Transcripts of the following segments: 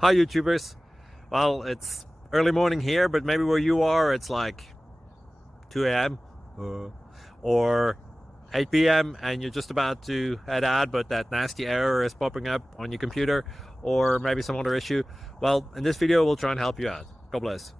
Hi YouTubers. Well, it's early morning here, but maybe where you are it's like 2 a.m. Or 8 p.m. and you're just about to head out, but that nasty error is popping up on your computer, or maybe some other issue. Well, in this video we'll try and help you out. God bless.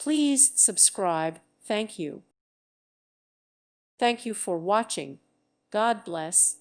Please subscribe. Thank you. Thank you for watching. God bless.